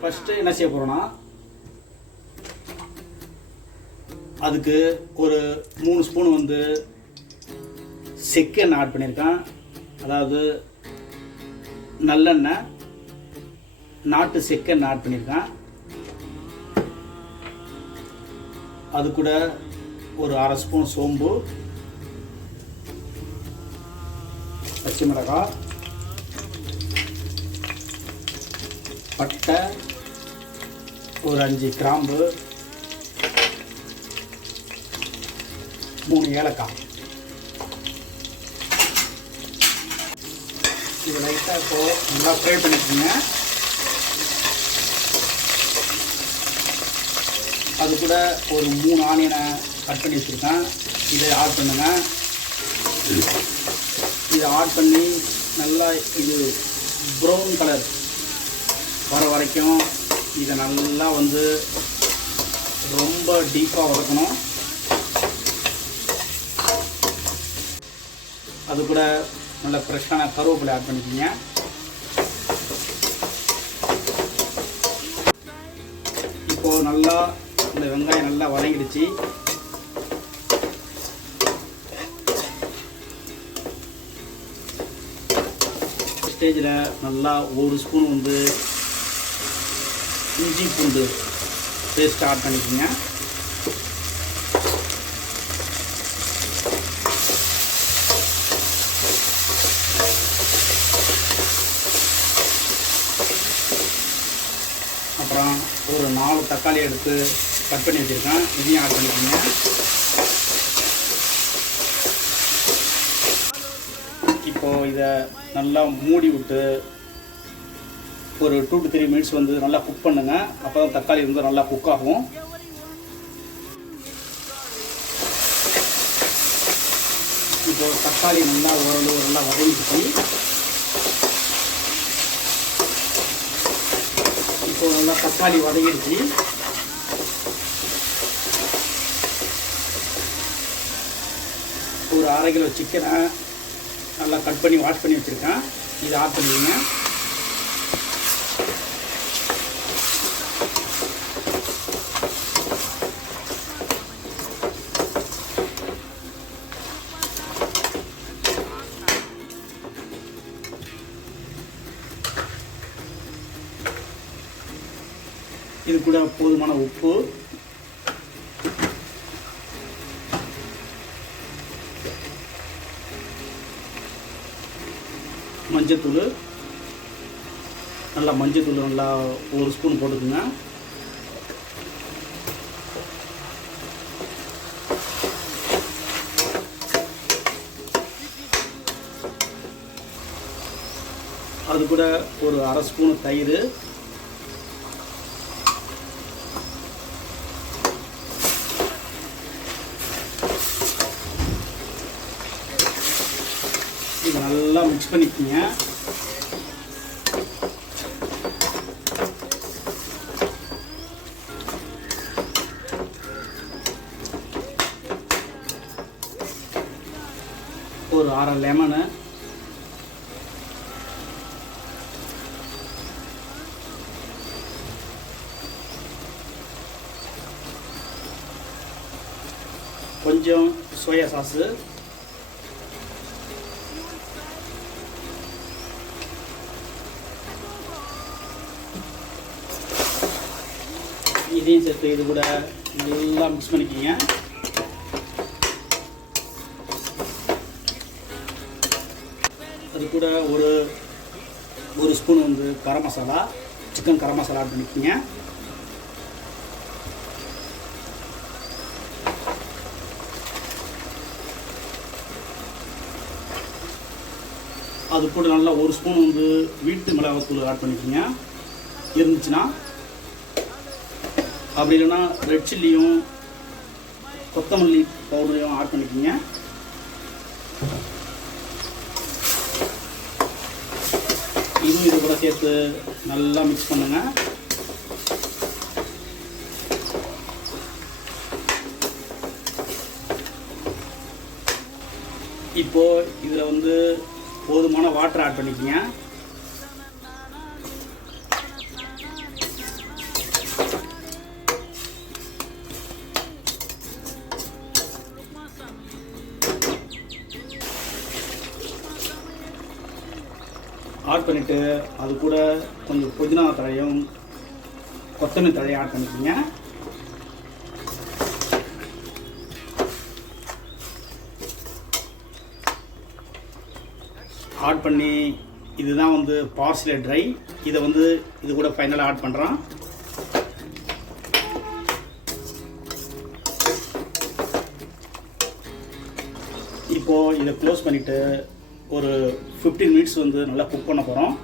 First என்ன செய்ய போகிறோன்னா, அதுக்கு ஒரு 3 ஸ்பூன் வந்து செக்கெண்ணெய் ஆட் பண்ணியிருக்கேன். அதாவது நல்லெண்ணெய், நாட்டு செக்கெண்ணெய் ஆட் பண்ணியிருக்கேன். அது கூட ஒரு 1/2 ஸ்பூன் சோம்பு, பச்சை மிளகாய், பட்டை, ஒரு 5 கிராம்பு, 3 ஏலக்காய். இது லைட்டாக இப்போது நல்லா ஃப்ரை பண்ணிக்கோங்க. அது கூட ஒரு 3 ஆனியனை கட் பண்ணி வச்சுருக்கேன். இதை ஆட் பண்ணுங்கள். இதை ஆட் பண்ணி நல்லா இது ப்ரௌன் கலர் வர வரைக்கும் இதை நல்லா வந்து ரொம்ப டீப்பாக வதக்கணும். அது கூட நல்ல ஃப்ரெஷ்ஷான கருவேப்பிலை ஆட் பண்ணிக்கோங்க. இப்போது நல்லா இந்த வெங்காயம் நல்லா வதங்கிடுச்சு. ஸ்டேஜில் நல்லா 1 ஸ்பூன் வந்து இஞ்சி பூண்டு பேஸ்ட் ஆட் பண்ணிக்கோங்க. அப்புறம் ஒரு 4 தக்காளி எடுத்து கட் பண்ணி வச்சுருக்கேன். இதையும் ஆட் பண்ணிக்கோங்க. இப்போது இதை நல்லா மூடி விட்டு ஒரு 2 to 3 மினிட்ஸ் வந்து நல்லா குக் பண்ணுங்கள். அப்போ தான் தக்காளி வந்து நல்லா குக் ஆகும். இப்போது தக்காளி நல்லா ஓரளவு நல்லா வதங்கிடுச்சு. இப்போது நல்லா தக்காளி வதங்கிடுச்சு. ஒரு 1/2 கிலோ சிக்கனை நல்லா கட் பண்ணி வாஷ் பண்ணி வச்சுருக்கேன். இதை ஆட் பண்ணிடுங்க. இது கூட போதுமான உப்பு, மஞ்சத்தூள், நல்லா மஞ்சத்தூள் நல்லா 1 ஸ்பூன் போட்டுக்குங்க. அது கூட ஒரு 1/2 ஸ்பூன் தயிர், இது நல்லா மிக்ஸ் பண்ணிக்கோங்க. ஒரு 1/2 லெமனு, கொஞ்சம் சோயா சாஸு, இதையும் சேர்த்து இது கூட நல்லா மிக்ஸ் பண்ணிக்கிங்க. அது கூட ஒரு ஸ்பூன் வந்து கரம் மசாலா, சிக்கன் கரம் மசாலா ஆட் பண்ணிக்கிங்க. அது கூட நல்லா 1 ஸ்பூன் வந்து வீட்டு மிளகாத்தூள் ஆட் பண்ணிக்கிங்க இருந்துச்சுன்னா. அப்படி இல்லைன்னா ரெட் சில்லியும் கொத்தமல்லி பவுடரையும் ஆட் பண்ணிக்கிங்க. இதுவும் இது கூட சேர்த்து நல்லா மிக்ஸ் பண்ணுங்கள். இப்போது இதில் வந்து போதுமான வாட்டர் ஆட் பண்ணிக்கோங்க. ஆட் பண்ணிவிட்டு அது கூட கொஞ்சம் புதினா தழையும் கொத்தமல்லி தழையும் ஆட் பண்ணிக்கோங்க. ஆட் பண்ணி இதுதான் வந்து பார்ஸ்லே ட்ரை. இதை வந்து இது கூட ஃபைனலாக ஆட் பண்ணுறோம். இப்போது இதை க்ளோஸ் பண்ணிவிட்டு ஒரு 15 மினிட்ஸ் வந்து நல்லா குக் பண்ண போகிறோம்.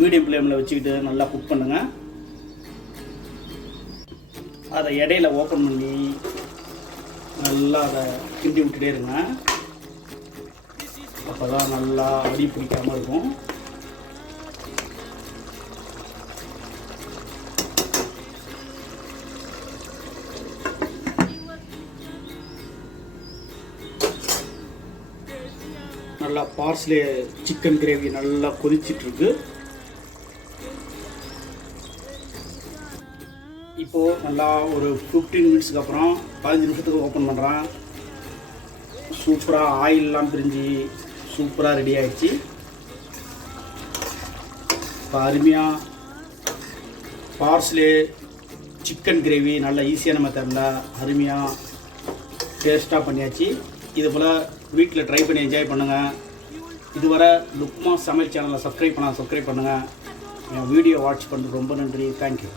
மீடியம் ஃப்ளேமில் வச்சுக்கிட்டு நல்லா குக் பண்ணுங்கள். அதை இடையில ஓப்பன் பண்ணி நல்லா அதை கிண்டி விட்டுட்டே இருங்க. அப்போ தான் நல்லா அடி பிடிக்காமல் இருக்கும். நல்லா பார்ஸ்லே சிக்கன் கிரேவி நல்லா கொதிச்சிட்ருக்கு. இப்போது நல்லா ஒரு 15 மினிட்ஸுக்கு அப்புறம் 15 நிமிஷத்துக்கு ஓப்பன் பண்ணுறேன். சூப்பராக ஆயிலெலாம் பிரிஞ்சு சூப்பராக ரெடி ஆகிடுச்சு. இப்போ அருமையாக பார்ஸ்லே சிக்கன் கிரேவி நல்ல ஈஸியான மெத்தடில் அருமையாக டேஸ்ட்டாக பண்ணியாச்சு. இது போல் வீட்டில் ட்ரை பண்ணி என்ஜாய் பண்ணுங்கள். இதுவரை லுக்மா சமையல் சேனலை சப்ஸ்கிரைப் பண்ணுங்கள். என் வீடியோ வாட்ச் பண்ணுறது ரொம்ப நன்றி. தேங்க்யூ.